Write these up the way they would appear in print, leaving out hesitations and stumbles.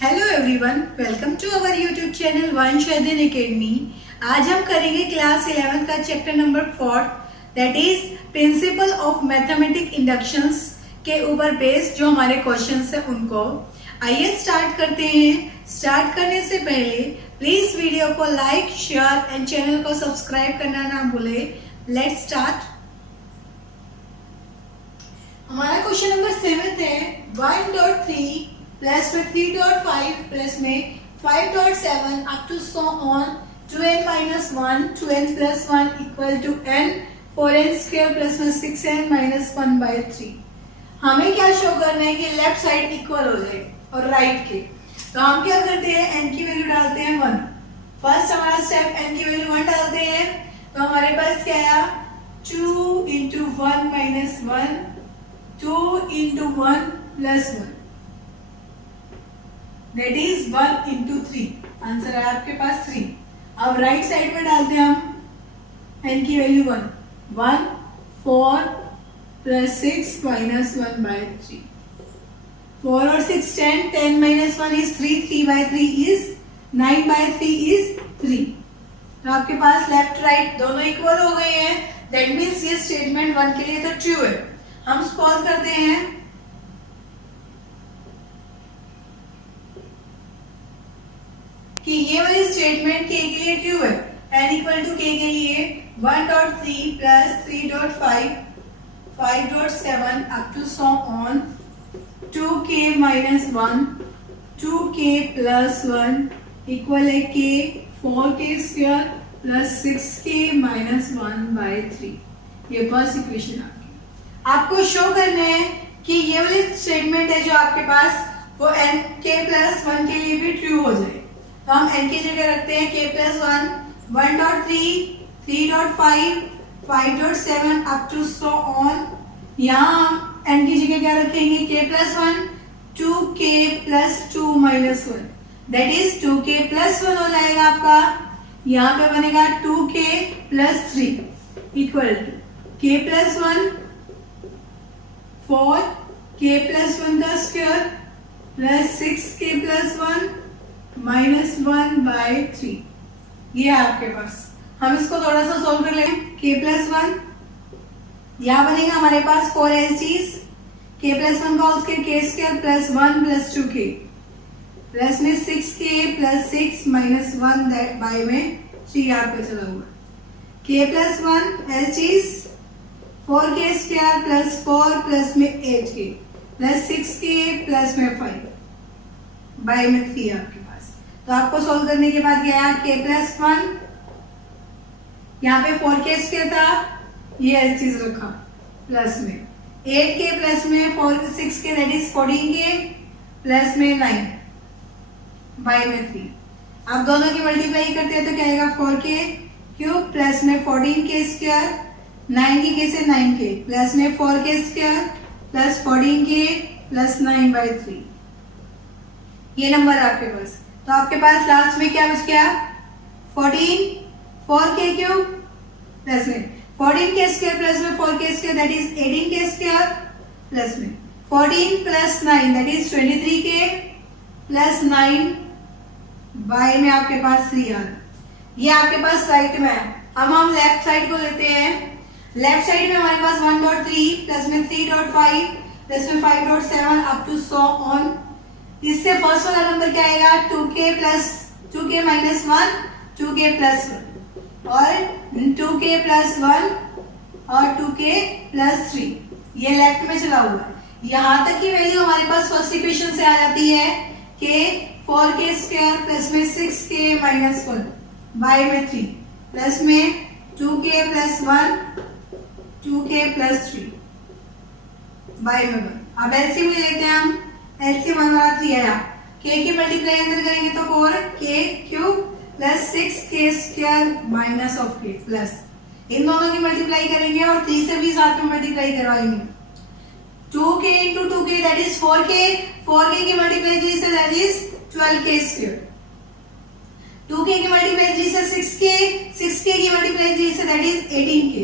Hello everyone, welcome to our YouTube channel Vansh Adhyayan academy. आज हम करेंगे क्लास 11 का chapter number 4 that is principle of mathematic inductions के ऊपर बेस्ड जो हमारे क्वेश्चंस है उनको। आइए स्टार्ट करते हैं। स्टार्ट करने से पहले प्लीज वीडियो को लाइक, शेयर एंड चैनल को सब्सक्राइब करना ना भूले। Let's start. हमारा क्वेश्चन नंबर 7 है 1.3 प्लस में 3.5 प्लस में 5.7 up to so on 2n minus 1 2n plus 1 equal to n 4n square plus में 6n माइनस 1/3। हमें क्या शो करना है कि लेफ्ट साइड इक्वल हो जाए और राइट के। तो हम क्या करते हैं, n की वैल्यू डालते हैं 1। फर्स्ट हमारा स्टेप n की वैल्यू 1 डालते हैं तो हमारे पास क्या आया 2 into 1 minus 1 2 into 1 plus 1 that is 1 into 3। Answer है आपके पास 3। अब राइट साइड में डालते हैं हम n की वैल्यू 1 4 प्लस 6 माइनस 1/3। 4 और 6 10 10 माइनस 1 इज 3 3/3 इज 9/3 इज 3। तो आपके पास लेफ्ट राइट दोनों इक्वल हो गए हैं। दैट मीन्स ये स्टेटमेंट 1 के लिए तो ट्रू है। हम सपोज करते हैं कि ये वाली स्टेटमेंट k के लिए ट्रू है। n इक्वल टू k के लिए 1.3 plus 3.5 5.7 up to so on 2k minus 1 2k plus 1 equal है k 4k square plus 6k minus 1/3। ये फर्स्ट इक्वेशन आपको शो करना है कि ये वाली स्टेटमेंट है जो आपके पास वो n k प्लस 1 के लिए भी ट्रू हो जाए। तो हम n की जगह रखते हैं k plus 1 1.3 3.5 5.7 up to so on. यहाँ हम n की जगह क्या रखेंगे k plus 1 2k plus 2 minus 1 that is 2k plus 1 हो जाएगा आपका। यहाँ पे बनेगा 2k plus 3 equal to k plus 1 4 k plus 1 का square plus 6k plus 1 minus 1/3। ये है आपके पास। हम इसको थोड़ा सा सोल्व कर लें। k प्लस 1 यहाँ बनेगा हमारे पास 4 चीज k प्लस 1 का whole square k square plus 1 plus 2k plus में 6k प्लस 6 माइनस 1 बाय में 3 यहाँ पे चला हुआ k प्लस 1 एल चीज 4k स्क्वायर प्लस 4 प्लस में 8k प्लस 6k प्लस में 5 बाय में 3 आपके पास। तो आपको सोल्व करने के बाद क्या है k प्लस 1 यहाँ पे 4k स्क्वायर था ये ऐसी चीज रखा प्लस में 8k प्लस में 6k that is 14k plus में 9 बाय में 3। आप दोनों की मल्टीप्लाई करते हैं तो क्या आएगा 4k क्यूब प्लस में 14k स्क्वायर 9k से 9k प्लस में 4k square plus 14k plus 9/3। ये नंबर आपके पास। तो आपके पास लास्ट में क्या बच गया 14 4k क्यूब प्लस में 14k स्क्वायर प्लस में 4k square that is 18k square plus में 14 plus 9 that is 23k plus 9 by में आपके पास 3 आ। ये आपके पास राइट में है। अब हम लेफ्ट साइड को लेते हैं। लेफ्ट साइड में हमारे पास 1.3 प्लस में 3.5 प्लस में 5.7 अप टू सो ऑन। इससे फर्स्ट वाला नंबर क्या आएगा 2k plus 2k minus 1 2k plus 1 और 2k प्लस 1 और 2k प्लस 3। ये लेफ्ट में चला हुआ है। यहाँ तक की वैल्यू हमारे पास फर्स्ट इक्वेशन से आ जाती है k 4k स्क्वायर प्लस में 6k माइनस 1 बाय में 3 प्लस में 2k plus 1 2k plus 3 bye में 1। अब एलसीएम ले लेते हैं हम। एलसीएम हमारा 3 आया। k की मल्टीप्लाई अंदर करेंगे तो 4k cube plus 6k square minus of k plus इन दोनों की मल्टीप्लाई करेंगे और 3 से भी साथ में मल्टीप्लाई करवाएंगे। 2k into 2k that is 4k 4k की multiply 3 say that is 12k square 2k की मल्टीप्लाई 3 से 6k 6k की multiply 3 say that is 18k।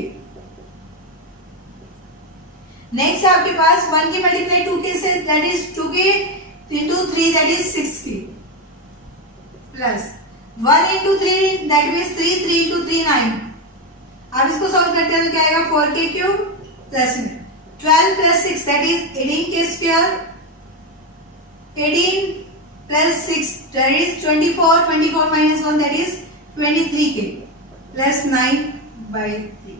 Next है आपके पास 1 की multiply 2k say that is 2k into 3 that is 6k plus 1 into 3 that means 3 into 3 9। अब इसको solve करते हैं तो क्या आएगा 4k क्यूब प्लस में 12 plus 6 that is 18k square 18 plus 6 that is 24 24 minus 1 that is 23k plus 9 by 3।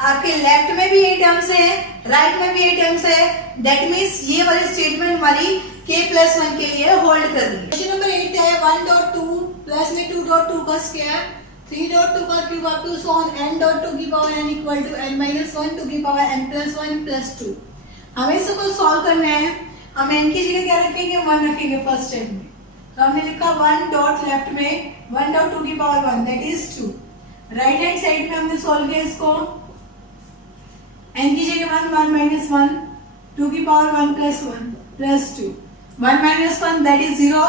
आपके left में भी 8 टर्म्स है राइट में भी 8 टर्म्स है दैट मींस ये वाली स्टेटमेंट हमारी k प्लस 1 के लिए होल्ड कर रही है। क्वेश्चन नंबर 8 है 1.2 प्लस में 2.2 का स्क्वायर 3.2 का cube up to so on n.2 की power n equal to n minus 1 two की पावर n प्लस 1 प्लस 2। हमें इसको सॉल्व करना है। हम n की जगह क्या रखेंगे 1 रखेंगे फर्स्ट स्टेप में। तो हमने लिखा 1 डॉट लेफ्ट में 1.2 की power 1 that is 2। Right hand side में हमने सॉल्व किया इसको n की जगह 1 1 माइनस 1 2 की power 1 plus 1 plus 2 1 minus 1 that is 0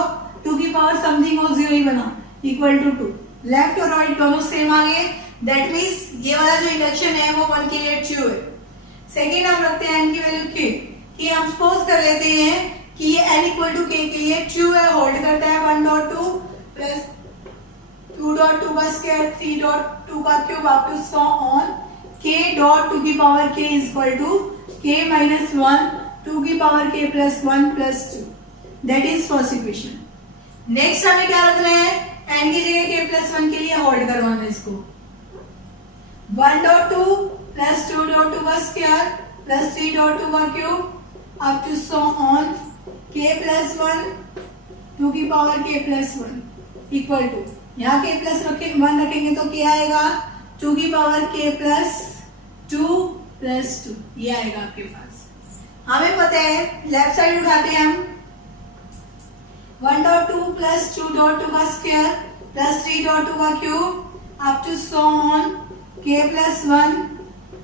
2 की पावर समथिंग हो 0 ही बना इक्वल टू 2। लेफ्ट और राइट दोनों सेम आ गए दैट मींस ये वाला जो इंडक्शन है वो 1 के लिए ट्रू है। सेकंड हम रखते हैं n की वैल्यू k कि हम सपोज कर लेते हैं कि ये n इक्वल टू k के लिए ट्रू है होल्ड करता है 1.2 प्लस 2.2 का स्क्वायर 3.2 का cube up to so on k dot 2 की power k is equal to k minus 1 2 की power k plus 1 plus 2 that is first equation. Next हमें क्या रखना है n की जगह k प्लस 1 के लिए होल्ड करवाना है इसको 1.2 प्लस 2.2 का स्क्वायर प्लस 3.2 का cube up to so on k plus 1 2 की power k plus 1 equal to यहाँ k प्लस 1 रखेंगे तो क्या आएगा 2 की पावर k प्लस 2 प्लस 2 ये आएगा आपके पास। हमें पता है लेफ्ट साइड उठाते हैं हम 1.2 प्लस 2.2 का स्क्वायर प्लस 3.2 का cube up to so on k plus 1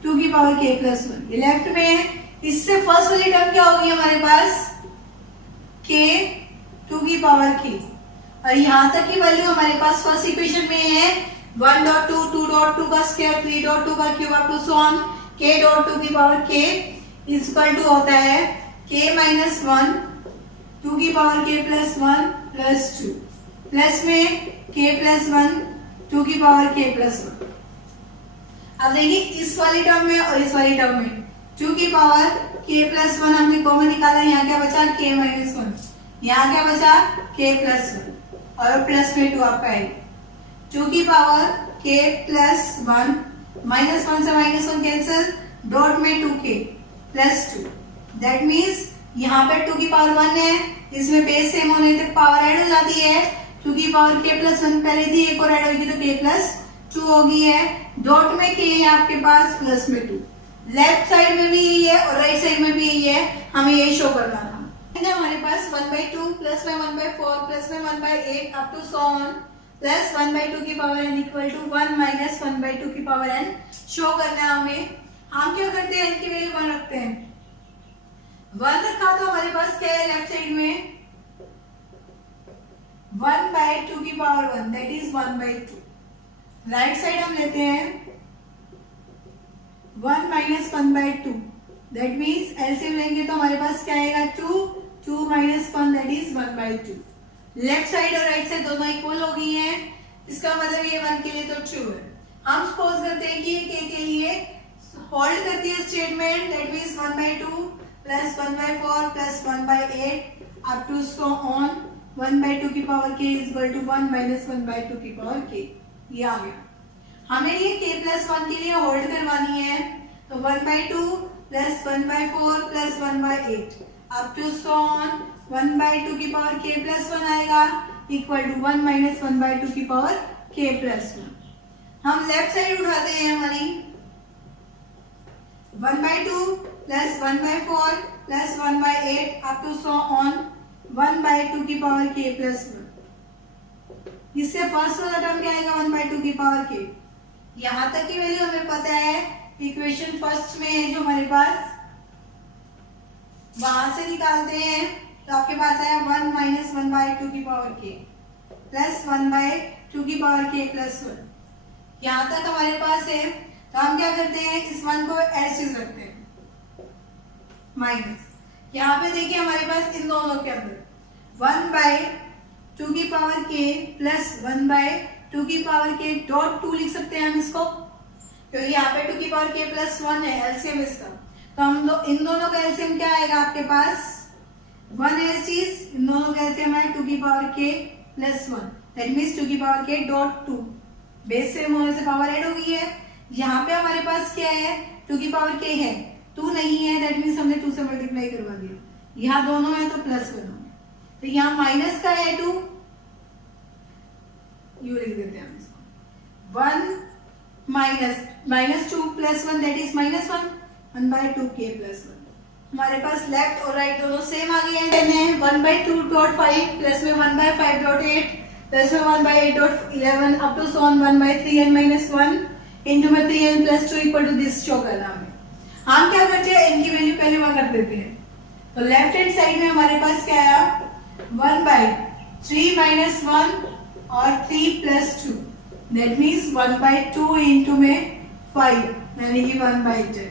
2 की पावर k प्लस 1 ये लेफ्ट में है। इससे फर्स्ट वाली टर्म क्या होगी हमारे पास k 2 की पावर k और यहां तक की वैल्यू हमारे पास फर्स्ट इक्वेशन में है 1.2 2.2 का स्क्वायर 3.2 का cube up to so on k dot 2 की power k is equal to होता है k माइनस 1 2 की power k plus 1 plus 2 plus में k प्लस 1 2 की पावर k प्लस 1। अब देखिए इस वाली टर्म में और इस वाली टर्म में 2 की पावर k प्लस 1 हमने कॉमन निकाला यहाँ क्या बचा k माइनस 1 यहाँ क्या बचा k प्लस 1 और प्लस में 2 आपका है 2 की पावर k प्लस 1 माइनस 1 से माइनस 1 कैंसिल डॉट में 2k प्लस 2 दैट मीन्स यहाँ पे 2 की पावर 1 है इसमें बेस सेम होने तक पावर ऐड हो जाती है 2 की पावर k प्लस 1 पहले थी एक और ऐड होगी तो k प्लस 2 होगी है डॉट में k है आपके पास प्लस में 2। लेफ्ट साइड में भी यही है और राइट साइड में भी यही है हमें यही शो करना था। हमारे पास 1/2 प्लस में 1/4 प्लस में 1/8 up to so on plus 1/2 की power n equal to 1 minus 1/2 की पावर n शो करना है हमें। हम क्या करते हैं n की वैल्यू 1 रखते हैं 1 रखा तो हमारे पास क्या है लेफ्ट साइड में 1/2 की power 1 that is 1/2। Right side हम लेते हैं 1 माइनस 1/2 दैट मीन्स एलसीएम लेंगे तो हमारे पास क्या आएगा 2 minus 1 that is 1/2। Left side और राइट साइड दोनों इक्वल हो गई हैं इसका मतलब ये 1 के लिए तो ट्रू है। हम सपोज करते हैं कि k के लिए होल्ड करती है statement that means 1/2 plus 1/4 plus 1/8 up to so on 1/2 की power k is equal to 1 minus 1/2 की पावर k ये आ गया। हमें ये k प्लस 1 के लिए होल्ड करवानी है तो 1/2 plus 1/4 plus 1/8 up to so on 1/2 की पावर k प्लस 1 आएगा इक्वल टू 1 माइनस 1/2 की पावर k प्लस 1। हम लेफ्ट साइड उठाते हैं हमारी 1/2 plus 1/4 plus 1/8 up to so on 1/2 की पावर k प्लस 1। इससे फर्स्ट वाला टर्म क्या आएगा 1/2 की पावर k। यहां तक की वैल्यू हमें पता है इक्वेशन फर्स्ट में है जो हमारे पास वहां से निकालते हैं तो आपके पास आया 1 माइनस 1/2 की पावर k प्लस 1/2 की पावर k प्लस 1। यहां तक हमारे पास है तो हम क्या करते हैं इस 1 को ऐसे रखते हैं माइनस। यहाँ पे देखिए हमारे पास इन दोनों के अंदर बाय 2 की पावर k प्लस 1 बाय 2 की पावर k डॉट 2 लिख सकते हैं हम इसको, क्योंकि यहाँ पे 2 की पावर k प्लस 1 है एलसीएम इसका। तो हम इन दोनों का एलसीएम क्या आएगा आपके पास 1 है चीज, इन दोनों का एलसीएम है 2 की power k plus 1, that means 2 की power k dot 2, base same होने से पावर ऐड हो गई है। यहाँ पे हमारे पास क्या है 2 की पावर k है, 2 नहीं है, दैट मीन्स हमने 2 से मल्टीप्लाई करवा दिया, यहाँ दोनों है तो प्लस 1 हो गया, तो यहाँ माइनस का है 2, यू लिख देते हैं हम इसको 1 minus 2 plus 1 that is minus 1 by 2k plus 1। हमारे पास लेफ्ट और राइट दोनों सेम आ गए हैं। 1/2.5 प्लस में 1/5.8 प्लस में 1/8.11 up to so on 1/3n minus 1 into में 3n plus 2 equal to this show करना हमें। हम क्या करते हैं इनकी वैल्यू पहले वहां कर देते हैं। तो लेफ्ट हैंड साइड में हमारे पास क्या आया 1/3 minus 1 और 3 प्लस 2 दैट मीन्स 1/2 इंटू में 5 यानी कि 1/10।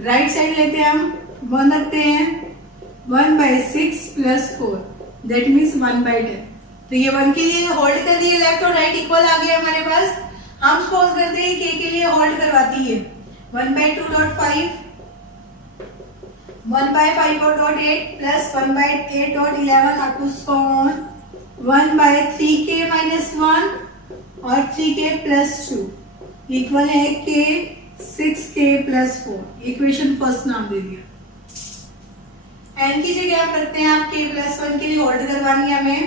राइट साइड लेते हैं हम 1 रखते हैं 1/6 प्लस 4 दैट मीन्स 1/10। तो ये 1 के लिए होल्ड कर दिए, लेफ्ट और राइट इक्वल आ गया हमारे पास। हम सपोज करते हैं k के लिए होल्ड करवाती है 1/2.5 1/5.8 plus 1/8.11 up to so on 1/3k minus 1 और 3k प्लस 2 इक्वल है k 6k plus 4। Equation first नाम दे दिया। n की जगह आप रखते हैं आप k प्लस 1 के लिए होल्ड करवानी है हमें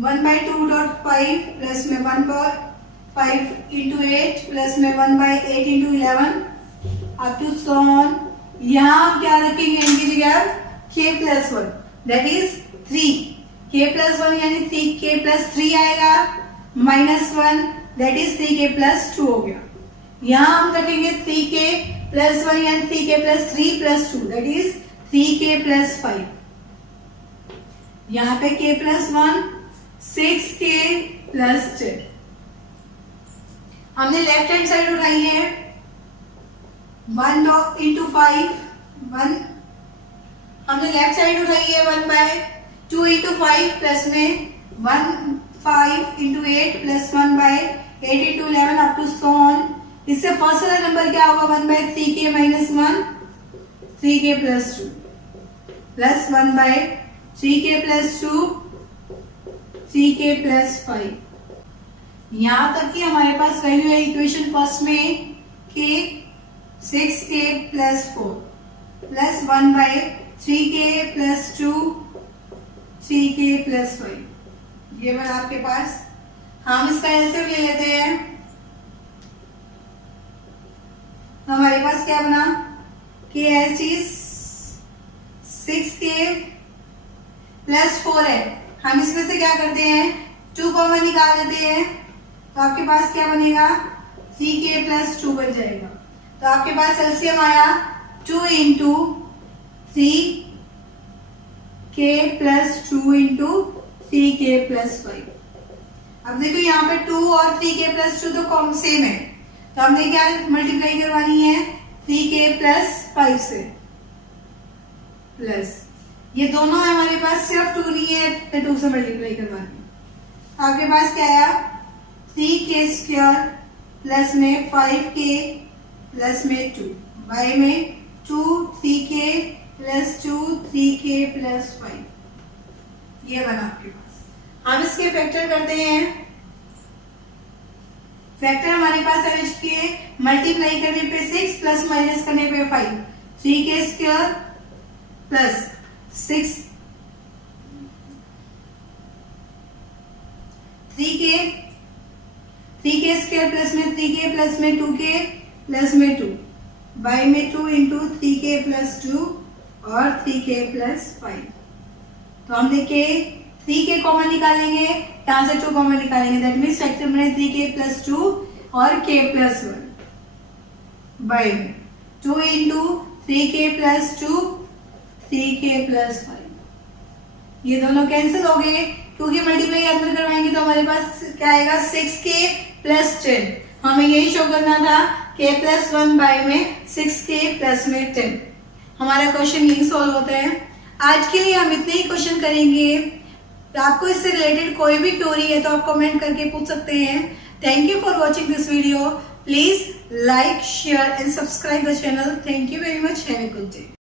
1/2.5 प्लस में 1/5 इंटू 8 प्लस में 1/8 into 11 up to so on. यहाँ आप क्या रखेंगे n की जगह k plus 1 that is 3 k plus 1 यानी 3k प्लस 3 आएगा minus 1 that is 3k plus 2 हो गया। यहाँ हम रखेंगे 3k प्लस 1 यानी 3k plus 3 plus 2 that is 3k plus 5। यहाँ पे k प्लस 1 6k प्लस 10। हमने लेफ्ट हैंड साइड उठाई है 1 इंटू 5 1 हमने लेफ्ट साइड उठाई है 1/2 इंटू 5 प्लस में 1/5 into 8 plus 1/8 into 11 up to so on. इससे फर्स्ट वाला नंबर क्या होगा 1/3k minus 1 3k plus 2 plus 1/3k plus 2 3k plus 5। यहां तक कि हमारे पास वैल्यू है इक्वेशन फर्स्ट में k 6k plus 4 plus 1/3k plus 2 3k plus 5। ये बना आपके पास। हम इसका एलसीएम ले लेते हैं। हमारे पास क्या बना k H is 6k plus 4 है। हम इसमें से क्या करते हैं 2 कॉमन निकाल देते हैं तो आपके पास क्या बनेगा 3k प्लस 2 बन जाएगा। तो आपके पास एलसीएम आया 2 into 3k plus 2 into 3k plus 5। अब देखो यहाँ पे 2 और 3k प्लस 2 तो कॉम सेम है, तो हमने क्या मल्टीप्लाई करवानी है 3k प्लस 5 से प्लस ये दोनों है हमारे पास, सिर्फ 2 नहीं है तो 2 से मल्टीप्लाई करवानी है। आपके पास क्या आया 3k स्क्वायर प्लस में 5k प्लस में 2 बाय में 2 3k प्लस 2 3k प्लस 5। ये बना आपके पास। हम इसके फैक्टर करते हैं। फैक्टर हमारे पास है इसके मल्टीप्लाई करने पे 6 प्लस माइनस करने पे 5 3k square plus 6 3k square plus में 3k प्लस में 2k प्लस में 2 बाय में 2 इंटू 3k प्लस 2 और 3k प्लस 5। तो हम देखिए 3k कॉमन निकालेंगे, यहाँ से 2 कॉमन निकालेंगे, दैट मीन्स फैक्टर बने 3k प्लस 2 और k प्लस 1 बाय में 2 into 3k plus 2 3k plus 5। ये दोनों कैंसिल हो गए क्योंकि मल्टीप्लाई अंदर करवाएंगे तो हमारे पास क्या आएगा 6k प्लस 10। हमें यही शो करना था k प्लस 1 बाय में 6k प्लस में 10। हमारा क्वेश्चन यही सॉल्व होता है। आज के लिए हम इतने ही क्वेश्चन करेंगे। तो आपको इससे रिलेटेड कोई भी क्वेरी है तो आप कमेंट करके पूछ सकते हैं। Thank you for watching this video. Please like, share and subscribe the channel. Thank you very much. Have a good day.